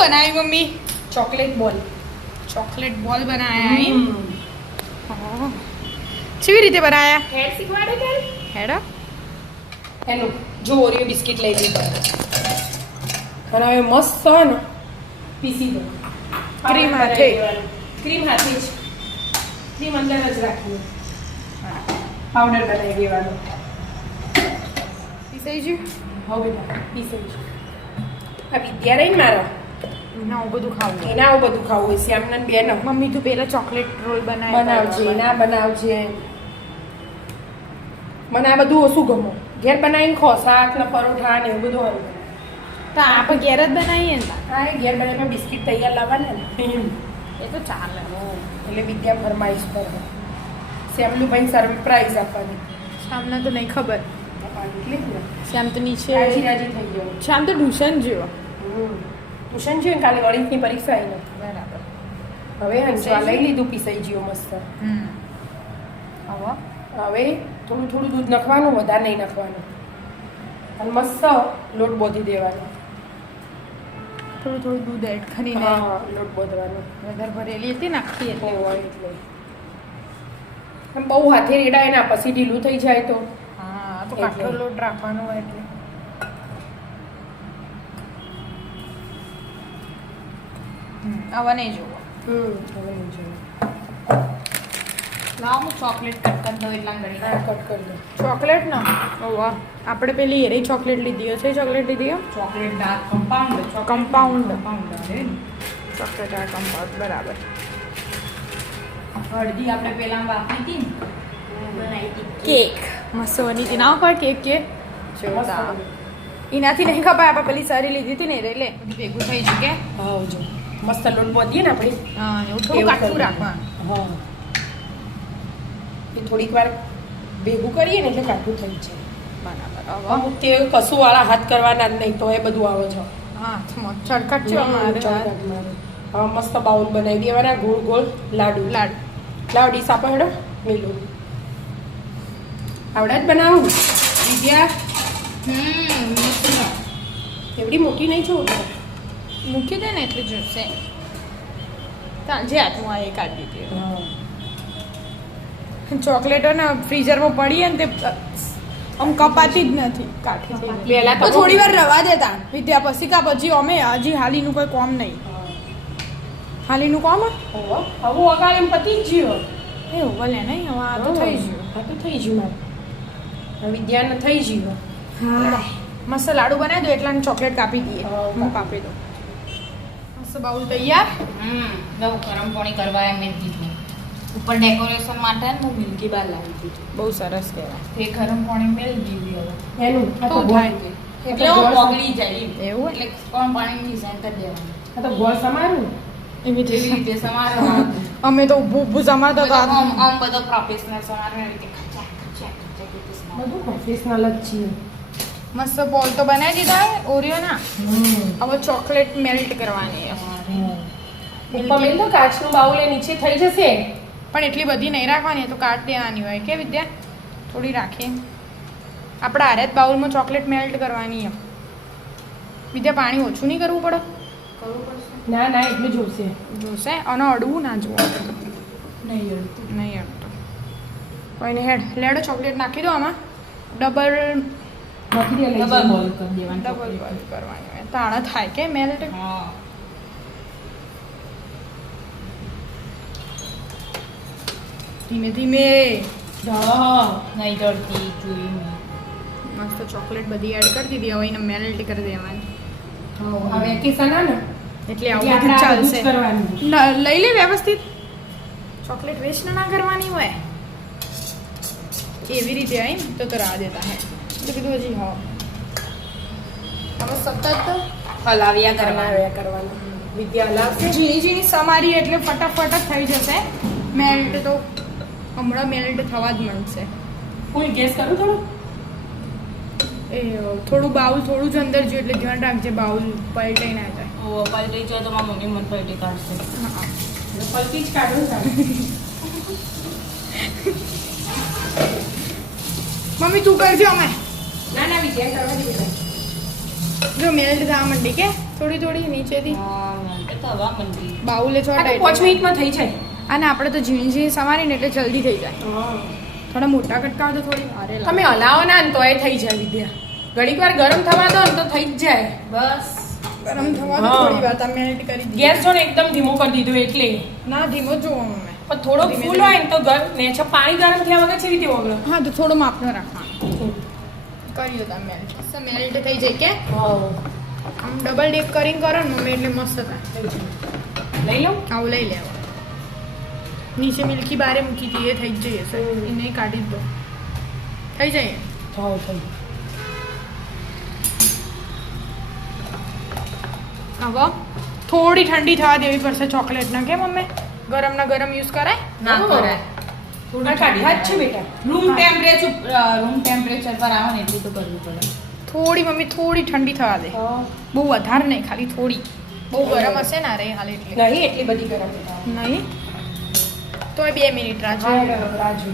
बनाई mummy? Chocolate બોલ. Chocolate ball बनाया है કેવી રીતે બનાયા? હેડ શીખવાડે કે હેડા હેલો જો ઓરિયો બિસ્કિટ લઈ લીધા અને હવે મસ્ત છે ને પીસી દો. ક્રીમ હાથે. ક્રીમ હાથે જ ક્રીમ અંદર જ રાખી પાવડર બનાવી દેવાનો. પીસાઈ ગયું? હવે બેટા પીસાઈ છે. આ વિદ્યા રહી ને મારા ના હું બધું ખાવું. એના આવું બધું ખાવું હોય શ્યામના બેન મમ્મી તું પેલા ચોકલેટ રોલ બનાવજે ના બનાવજે. મને આ બધું ઓછું ગમો. ઘેર બનાવીને ખો શાક ને પરોઠા ને એવું બધું હોય. તો આપણે ઘેર જ બનાવીએ ને. હા એ ઘેર બનાવીને બિસ્કિટ તૈયાર લાવવાના ને એ તો ચાલે. એટલે વિદ્યા ફરમાઈશ પર શ્યામનું ભાઈ સરપ્રાઈઝ આપવાની. શ્યામને તો નહીં ખબર. એટલે જ ને શ્યામ તો નીચે રાજી રાજી થઈ ગયો. શ્યામ તો ટ્યુશન જેવો. ટ્યુશન છે ને કાલે ગણિતની પરીક્ષા આવી બરાબર. હવે હંસવા લઈ લીધું પીસાઈ ગયું મસ્ત. હવે હવે થોડું થોડું દૂધ નાખવાનું વધારે નહીં નાખવાનું અને મસ્ત લોટ બોધી દેવાનો. થોડું થોડું દૂધ એડ કરીને હા લોટ બોધવાનો વધારે ભરેલી હતી નાખી એટલે હોય એટલે આમ બહુ હાથે રેડાય ના પછી ઢીલું થઈ જાય તો હા તો કાઠો લોટ રાખવાનો હોય એટલે હવે નહીં જોવો. હવે નહીં જોઈએ. લાવ હું ચોકલેટ કટ કરી દઉં એટલા ઘડી. હા કટ કરી દો. ચોકલેટ ના વાહ આપણે પેલી એરી ચોકલેટ લીધી હશે. ચોકલેટ લીધી chocolate dark compound compound compound chocolate આ કમ્પાઉન્ડ બરાબર. હળદી આપણે પેલા વાપરી હતી ને બનાવી હતી કેક મસ્ત બની હતી. ના પર કેક કે જોરદાર. એનાથી નહીં ખપાય આપણે પેલી સારી લીધી હતી ને એટલે ભેગું થઈ ગયું કે હા જો મસ્ત લોટ બોધીએ ને આપણે હા એવું થોડું કાઠું રાખવાનું. હા એ થોડીક વાર ભેગું કરીએ ને એટલે કાઠું થઈ જાય. બરાબર. અમુક તે કશું વાળા હાથ કરવાના જ નહીં તો એ બધું આવે છે. હા ચડકટ છે અમારે. હવે મસ્ત બાઉલ બનાવી દેવાના ગોળ ગોળ લાડુ લાવ ડીશ આપો હેડો મેલું આવડે જ બનાવું વિદ્યા એવડી મોટી નહીં છું મૂકી દે ને એટલે જોશે. જે હાથમાં આ એ કાઢી દીધી ચોકલેટો ને ફ્રીઝરમાં પડીએ ને તે આમ કપાતી જ નથી કાઠી થઈ ગઈ. પહેલા તો થોડી વાર રવા દેતા વિદ્યા પછી કા પછી અમે હજી હાલીનું કોઈ કોમ નહીં. હાલીનું કોમ હવે અગાળ એમ પતી જ ગયો એવું ભલે નહીં હવે આ તો થઈ ગયું. આ તો થઈ ગયું મારે વિદ્યાને થઈ ગયું. હા મસ્ત લાડુ બનાવી દો એટલા ચોકલેટ કાપી દઈએ. હું કાપી દઉં. મસ્ત બાઉલ તૈયાર. નવું ગરમ પાણી કરવા એમ દીધું ઉપર ડેકોરેશન માટે ને હું મિલ્કી બાર લાવી દીધું. બહુ સરસ કહેવાય. એ ગરમ પાણી મેળ દીધી હવે એનું આ તો તો ગોળ થાય. એટલે ઓગળી જાય એમ. એવું એટલે ગરમ પાણીની ડિઝાઇન કરી દેવાની આ તો ગોળ સમારું એવી એવી રીતે સમારવાનું. અમે તો ઊભું ઊભું જમાતા હતા. આમ બધો પ્રોફેશનલ સમારવાની રીતે ખચા ખચા ખચા રીતે સમારવાનું. બધું પ્રોફેશનલ જ છીએ. મસ્ત બોલ તો બનાવી દીધા ઓરિયો ના. હવે ચોકલેટ મેલ્ટ કરવાની ઉપર મેલ દો કાચનું બાઉલ એ નીચે થઈ જશે. પણ એટલી બધી નહીં રાખવાની એ તો કાઢ દેવાની હોય કે વિદ્યા થોડી રાખીએ. આપણે આરે જ બાઉલમાં ચોકલેટ મેલ્ટ કરવાની એમ. વિદ્યા પાણી ઓછું નહીં કરવું પડે? કરવું પડશે ના ના એટલું જોશે. જોશે અને અડવું ના જોવું. નહીં અડતું નહીં અડતું કોઈને હેડ લેડો ચોકલેટ નાખી દો આમાં. ડબલ ડબલ બોલ કરી દેવાનું ડબલ બોઇલ કરવાની હોય તાણા થાય કે મેલ્ટ. હા ધીમે ધીમે નહીં ડરતી જોઈ મેં. મસ્ત ચોકલેટ બધી એડ કરી દીધી હવે એને મેલ્ટ કરી દેવાની. હવે વેકેશન આ ને એટલે એટલે આવું બધું આપણે આ બધું જ ચાલશે. કરવાનું. લઈ લે વ્યવસ્થિત. ચોકલેટ વેસ્ટ ના કરવાની હોય એવી રીતે આવી તો રાહ દેતા હે તો કીધું હજી હા હવે સતત હલાવ્યા કરવાનું. વિદ્યા હલાવશે. ઝીણી ઝીણી સમારી એટલે ફટાફટ જ થઈ જશે. મેલ્ટ તો હમણાં મેલ્ટ થવા જ મળશે. ફૂલ ગેસ કરું થોડું. એ થોડું બાઉલ થોડું જ અંદર જો એટલે ધ્યાન રાખજે બાઉલ પલટાઈ ના જાય. ઓ પલટી જાય તો મારી મમ્મી મને પલટી કાઢશે. હા પલટી જ કાઢું ચાલે. મમ્મી તું કરજો અમે ના ના વિદ્યા કરવા દે બેટા. જો મેલ્ટ થવા માંડી કે થોડી થોડી નીચેથી એ તો હવા મંડી બાઉલે છો આ તો 5 મિનિટમાં થઈ જાય. અને આપણે તો ઝીણી ઝીણી સમારીને એટલે જલ્દી થઈ જાય. થોડા મોટા કટકા તો થોડી ભારે લાગે. તમે હલાવો ના ને તો એ થઈ જાય વિદ્યા. ઘડીક વાર ગરમ થવા દો ને તો થઈ જ જાય. બસ ગરમ થવા દો હા. થોડી વાર તમે એડ કરી દીધી. ગેસ જો ને એકદમ ધીમો કરી દીધો એટલે ના ધીમો જ જોવો અમે. પણ થોડોક ધીમે ફૂલ હોય ને તો નેચે પાણી ગરમ થયા વગર છે રીતે વગર. હા તો થોડો માપનો રાખવાનો. કર્યો તમે મેલ્ટ. મસ્ત મેલ્ટ થઈ જાય કે આમ ડબલ ડીપ કરીને કરો ને મમ્મી એટલે મસ્ત થાય. લઈ લો. આવું લઈ લેવા. નીચે મિલ્કી બારે મૂકી હતી એ થઈ જ જઈએ સર એને કાઢી જ દો. થઈ જાય. થઈ. હવે થોડી ઠંડી થવા દેવી પડશે ચોકલેટ ના કેમ મમ્મી ગરમ ના ગરમ યુઝ કરાય ના કરાય આ કાઢ્યા જ છે બેટા. રૂમ ટેમ્પરેચર પર આવો ને એટલું તો કરવું પડે. થોડી મમ્મી થોડી ઠંડી થવા દે બહુ વધારે નહીં ખાલી થોડી બહુ ગરમ હશે ને અરે હાલ એટલે નહીં એટલી બધી ગરમ નહીં તો 2 મિનિટ રાહ જોઈએ. રાજુ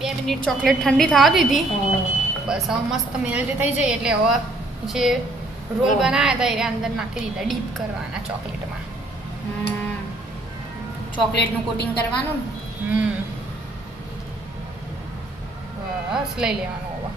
2 મિનિટ ચોકલેટ ઠંડી થવા દીધી બસ હવે મસ્ત મેલ્ટ થઈ જાય એટલે હવે જે રોલ બનાવ્યા હતા એને અંદર નાખી દીધા ડીપ કરવાના ચોકલેટમાં. ચોકલેટનું કોટિંગ કરવાનું ને. બસ લઈ લેવાનું હવે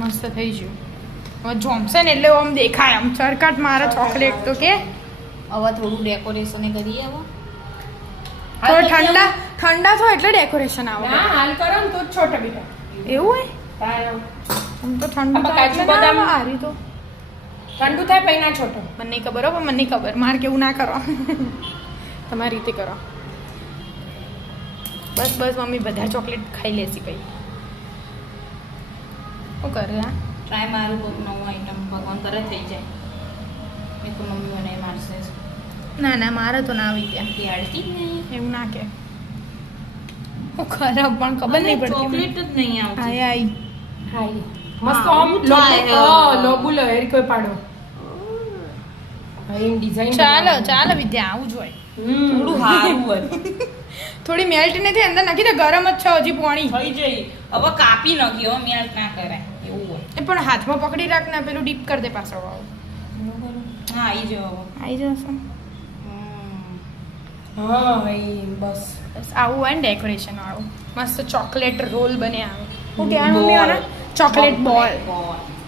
મસ્ત થઈ ગયું હવે જોમશે ને એટલે આમ દેખાય આમ ચરકાટ મારે ચોકલેટ તો કે હવે થોડું ડેકોરેશન કરીએ હવે. તો ઠંડા ઠંડા તો એટલે ડેકોરેશન આવે ના હાલ કરો ને તો જ છોટા બેટા. એવું હોય તારે આમ તો ઠંડુ આમાં થાય કાજુ એટલે ના બદામ- આવે હારી તો ઠંડુ થાય પછી ના છોટો. મને નહીં ખબર હો પણ મને નહીં ખબર મારે કેવું ના કરો તમારી રીતે કરો બસ બસ મમ્મી બધા ચોકલેટ ખાઈ લેશી પછી શું કરે આ ટ્રાય મારું કોઈક નવું આઈટમ ભગવાન કરે થઈ જાય. મેં તો મમ્મી મને મારશે જ. ના ના મારે તો ના આવી ગયા ત્યાંથી અડતી જ નહીં. એવું ના કે હું ખરાબ પણ ખબર નહીં પડતી ચોકલેટ જ નહીં આવતી. આય આય હાય મસ્ત હા, આમ થાય. લોબુ લહેર કોઈ પાડો. હા એમ ડિઝાઇન ચાલો વિદ્યા આવું જ હોય થોડું સારું હોય. થોડી મેલ્ટ નથી અંદર નાખી દે ગરમ જ છે હજી પાણી થઈ જાય. હવે કાપી નાખ્યો મેલ્ટ ના કરાય એવું હોય. એ પણ હાથમાં પકડી રાખ ને પેલું ડીપ કરી દે પાછળ વાળું હા આવી જાવ હવે. આવી જશે હા એ બસ બસ આવું હોય ને ડેકોરેશન વાળું મસ્ત ચોકલેટ રોલ બને આવે હું ત્યાં મમ્મી આના ચોકલેટ બોલ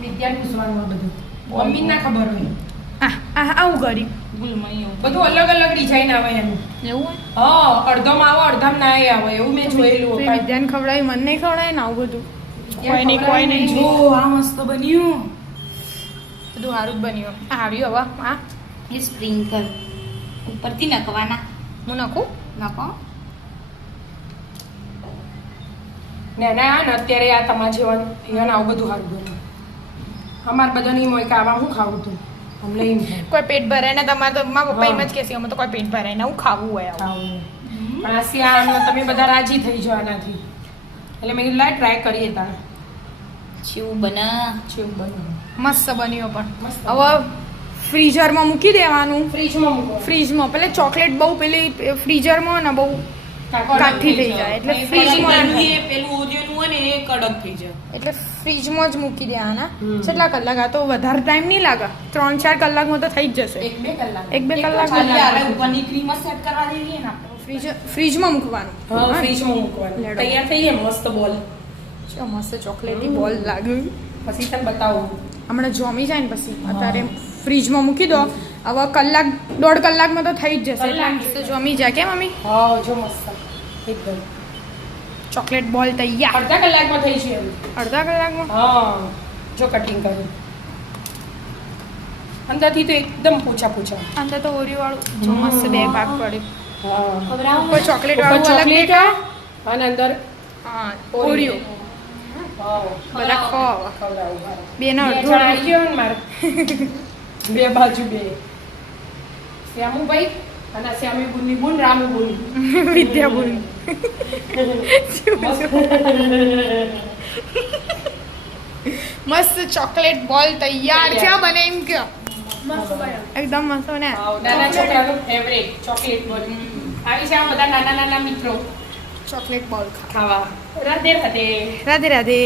વિદ્યા પૂછવાનું બધું મમ્મી ના ખબર હોય. આવું કરી ગુલમય એવું. બધું અલગ અલગ ડિઝાઇન આવે એનું. એવું હોય હા અડધોમાં આવે અડધામાં ના આવે એવું મેં જોયેલું. તો વિદ્યાને ખવડાવી મને નહીં ખવડાય ને આવું બધું કોઈ નહીં જો આ મસ્ત બન્યું બધું સારું જ બન્યું આવ્યું હવે આ એ સ્પ્રિંકલ ઉપરથી નખવાના. હું નાખું નખો. ના ના ને અત્યારે આ તમારા જેવાનું એને આવું બધું સારું બને. અમારે બધા નહીં હોય કે આવા હું ખાવું તું અમને એમ થાય કોઈ પેટ ભરાય ને તમારે તો મારા પપ્પા એમ જ હા. કહેશે અમે તો કોઈ પેટ ભરાય ને હું ખાવું હોય આવું ખાવું પણ આ શિયાળામાં તમે બધા રાજી થઈ જાઓ આનાથી એટલે મેં કીધું લાય ટ્રાય કરીએ તારે ચેવું બના. જેવું બને મસ્ત બન્યો પણ મસ્ત. હવે ફ્રીઝરમાં મૂકી દેવાનું ફ્રીજમાં મૂકો ફ્રીજમાં પેલે ચોકલેટ બહુ પેલી ફ્રીઝરમાં ને બહુ કાઠી થઈ જાય એટલે ફ્રીજમાં પેલું ઓરિયોનું હોય ને એ કડક થઈ જાય. એટલે ફ્રીજમાં જ મૂકી દેવાના હમ. કેટલા કલાક આ તો વધારે ટાઈમ નહીં લાગે 3-4 કલાકમાં તો થઈ જ જશે 1-2 કલાક 1-2 કલાક ખાલી આરે ઉપરની ક્રીમ જ સેટ કરવા દેવીએ ને આપણે. ફ્રીજમાં મૂકવાનું હા ફ્રીજમાં મૂકવાનું લેડો. તૈયાર થઈ જાય મસ્ત બોલ જો મસ્ત ચોકલેટી બોલ લાગ્યું પછી તને બતાવું હમણાં જોમી જાય ને પછી અત્યારે ફ્રીજમાં મૂકી દો હવે કલાક 1.5 કલાકમાં તો થઈ જ જશે એટલે કલાક. મસ્ત જોમી જાય કે મમ્મી હા જો મસ્ત એકદમ ચોકલેટ બોલ તૈયાર અડધા કલાકમાં થઈ છે એવું અડધા કલાકમાં હા જો કટિંગ કર્યું અંદરથી તો એકદમ પૂછા પૂછા અંદર તો ઓરિયો વાળું જો મસ્ત 2 ભાગ પડે હા ઉપર ચોકલેટ ઉપર વાળું અલગ ચોકલેટ દેખાય અને અંદર હા ઓરિયો હા બધા ખાવ ખવડાવું બે ના બે અડધું જણ આવી ગયો ને મારે બે બાજુ બે શ્યામુભાઈ અને શ્યામી બુનની બુન રામુ બુન વિદ્યા બોલ મસ્ત ચોકલેટ બોલ તૈયાર છે બને એમ કયો એકદમ મસ્ત બને નાના છોકરાનું ફેવરેટ ચોકલેટ બોલ આવી છે આ બધા નાના નાના મિત્રો ચોકલેટ બોલ ખાવા રાધે રાધે રાધે રાધે